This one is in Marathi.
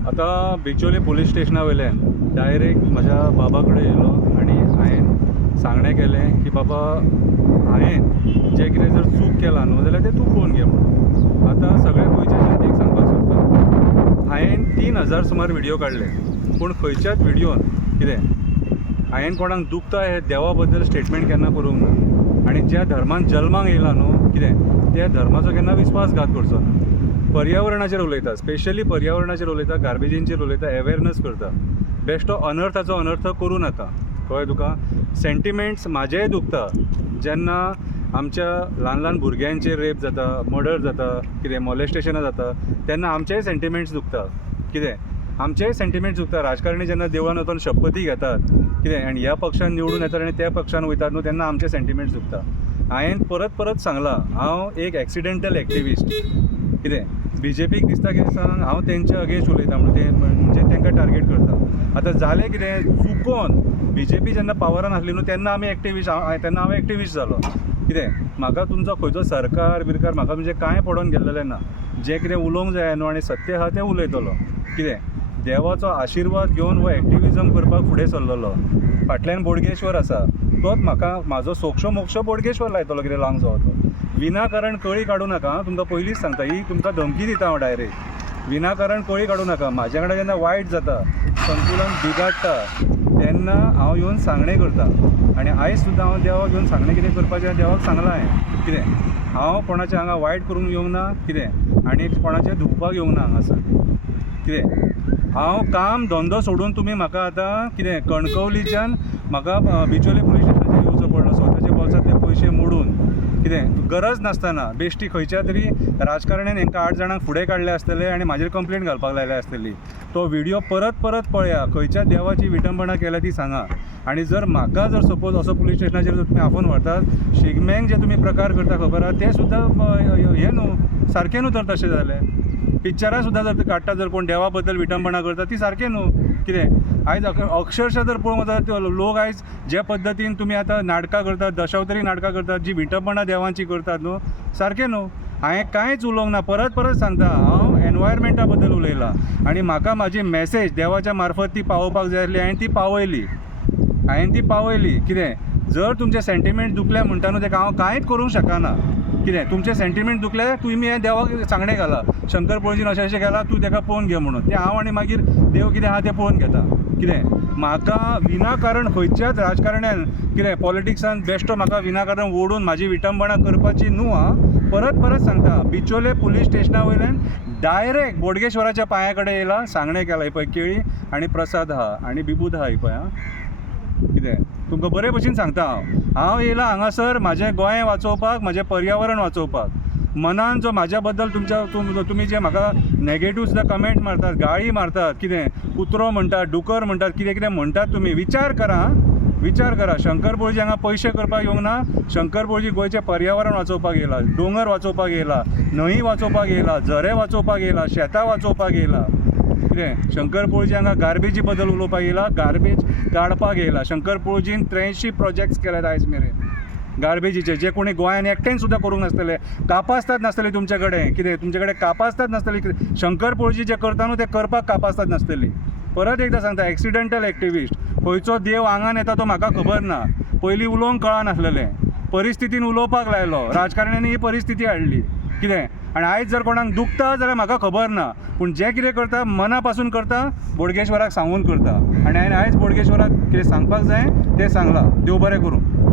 आता बिचोले पुलीस स्टेशना वयल्यान डायरेक्ट म्हज्या बाबा कडेन येयलो आनी हांवें सांगणें केलें की बाबा हांवें जें कितें जर चूक केलां न्हू जाल्यार तें तूं पळोवन घे म्हणून. आतां सगळ्या गोंयच्या जनतेक सांगपाक सोदता, हांवें 3000 सुमार व्हिडिओ काडले, पूण खंयच्याच व्हिडिओन कितें हांवें कोणाक दुखता हे देवा बद्दल स्टेटमेंट केन्ना करूंक ना. आनी ज्या धर्मान जल्माक येयला न्हू कितें त्या धर्माचो केन्ना विस्वासघात करचो ना. पर्यावरणाचेर उलयता, स्पेशली पर्यावरणाचेर उलयता, गार्बेजींचेर उलयता, अवेरनस करता. बेश्टो अनर्थाचो अनर्थ करूं नाका. कळ्ळें तुका. सेंटिमेंट्स म्हाजेय दुखता जेन्ना आमच्या ल्हान ल्हान भुरग्यांचेर रेप जाता, मर्डर जाता, कितें मॉलेस्टेशनां जाता, तेन्ना आमचेय सेंटिमेंट्स दुखता. कितें आमचेय सेंटिमेंट्स दुखता. राजकारणी जेन्ना देवळान वचून शपथी घेतात कितें आनी ह्या पक्षान निवडून येतात आनी त्या पक्षान वयतात न्हू तेन्ना आमचे सेंटिमेंट्स दुखता. हांवें परत परत सांगलां हांव एक एक्सिडेंटल एक्टिविस्ट. कितें BJPक दिसता कितें सांग हांव तेंच्या अगेन्स्ट उलयता म्हणून ते म्हणजे तांकां टार्गेट करता. आतां जालें कितें चुकोन BJP जेन्ना पावरान आसली न्हू तेन्ना आमी एक्टिविस्ट तेन्ना हांव एक्टिविस्ट जालो. कितें म्हाका तुमचो खंयचो सरकार बिरकार म्हाका म्हणजे कांय पडोवन गेल्लेलें ना. जें कितें उलोवंक जाय न्हू आनी सत्य आहा तें उलयतलो. कितें देवाचो आशिर्वाद घेवन हो एक्टिविजम करपाक फुडें सरलेलो. फाटल्यान बोडगेश्वर आसा, तोच म्हाका म्हाजो सोक्षो मोक्षो बोडगेश्वर लायतलो कितें लावंक जावो तो. विनाकारण कळी काडूं नाका. तुमकां पयलींच सांगता, ही तुमकां धमकी दिता हांव डायरेक्ट. विनाकारण कळी काडूं नाका. म्हाज्या कडेन जेन्ना वायट जाता, संतुलन बिगाडटा तेन्ना हांव येवन सांगणें करता. आनी आयज सुद्दां हांव देवाक येवन सांगणें कितें करपाचें देवाक सांगलां हांवें. कितें हांव कोणाचें हांगा वायट करूंक येवंक ना, कितें आनी कोणाचें धुवपाक येवंक ना हांगासर. कितें हांव काम धंदो सोडून तुमी म्हाका आतां कितें कणकवलीच्यान म्हाका बिचोले पुलीस स्टेशनाचेर येवचो पडलो स्वताचे बोल्सांतले पयशे मोडून. कितें गरज नासतना बेश्टी खंयच्या तरी राजकारण्यान हांकां 8 जाणांक फुडें काडले आसतले आनी म्हाजेर कंप्लेंट घालपाक लायल्या आसतली. तो व्हिडिओ परत परत पळया. खंयच्या देवाची विटंबना केल्या ती सांगा. आनी जर म्हाका जर सपोज असो पुलीस स्टेशनाचेर जर तुमी आफोवन व्हरतात, शिगम्यांक जे तुमी प्रकार करता खबर आहा ते सुद्दां हें न्हू सारकें न्हू. तर तशें जालें पिक्चरां सुद्दां जर काडटा, जर कोण देवा बद्दल विटंबना करता ती सारकें न्हू. कितें आयज अक्षरशः जर पळोवंक वचत लोक आयज जे पद्दतीन तुमी आतां नाटकां करतात, दशावतरी नाटकां करतात, जी विटंबना देवांची करतात न्हू, सारकें न्हू. हांवें कांयच उलोवंक ना. परत परत सांगता हांव एनवायरमेंटा बद्दल उलयलां आनी म्हाका म्हाजी मॅसेज देवाच्या मार्फत ती पावोवपाक जाय आसली. हांवें ती पावयली. कितें जर तुमचे सेंटिमेंट दुखले म्हणटा न्हू तेका हांव कांयच करूंक शकना. कितें तुमचे सेंटिमेंट दुखले तुमी हें देवाक सांगणें घाला, शंकर पळजीन अशें अशें केलां तूं तेका पळोवन घे म्हणून. तें हांव आनी मागीर देव कितें आहा तें पळोवन घेता. कितें म्हाका विनाकारण खंयच्याच राजकारण्यान कितें पॉलिटिक्सान बेश्टो म्हाका विनाकारण ओडून म्हाजी विटंबना करपाची न्हू. परत परत सांगता बिचोले पुलीस स्टेशना वयल्यान डायरेक्ट बोडगेश्वराच्या पांया कडेन येयला, सांगणें केलां. ही पळय केळी आनी प्रसाद आहा आनी बिबूद आहा. ही पळय कितें तुमकां बरे भशेन सांगता हांव येयलां हांगासर म्हाजें गोंय वाचोवपाक, म्हाजें पर्यावरण वाचोवपाक. मनान जो म्हाज्या बद्दल तुमी जे म्हाका नॅगेटीव सुद्दां कमेंट मारतात, गाळी मारतात, कितें कुत्रो म्हणटात, डुकर म्हणटात, कितें कितें म्हणटात तुमी, विचार करा. शंकर पळजी हांगा पयशे करपाक येवंक ना. शंकर पळजी गोंयचें पर्यावरण वाचोवपाक येयला, दोंगर वाचोवपाक येयला, न्हंय वाचोवपाक येयला, झरे वाचोवपाक येयला, शेतां वाचोवपाक येयला. कितें शंकर पळजी हांगा गार्बेजी बद्दल उलोवपाक येयला, गार्बेज काडपाक येयला. शंकर पळजीन 83 प्रोजेक्ट्स केल्यात आयज मेरेन गार्बेजीचे, जे कोणी गोंयान एकटेन सुद्दां करूंक नासतले. कापासतात नासतली तुमचे कडेन. कितें तुमचे कडेन कापासतात नासतली. शंकर पळजी जे करता न्हू ते करपाक कापासतात नासतली. परत एकदां सांगता एक्सिडेंटल एक्टिविस्ट. खंयचो देव आंगान येता तो म्हाका खबर ना. पयलीं उलोवंक कळनासलेलें, परिस्थितीन उलोवपाक लायलो, राजकारण्यांनी ही परिस्थिती हाडली. कितें आनी आयज जर कोणाक दुखता जाल्यार म्हाका खबर ना, पूण जें कितें करता मना पासून करता, बोडगेश्वराक सांगून करता. आनी हांवें आयज बोडगेश्वराक कितें सांगपाक जाय तें सांगलां. देव बरें करूं.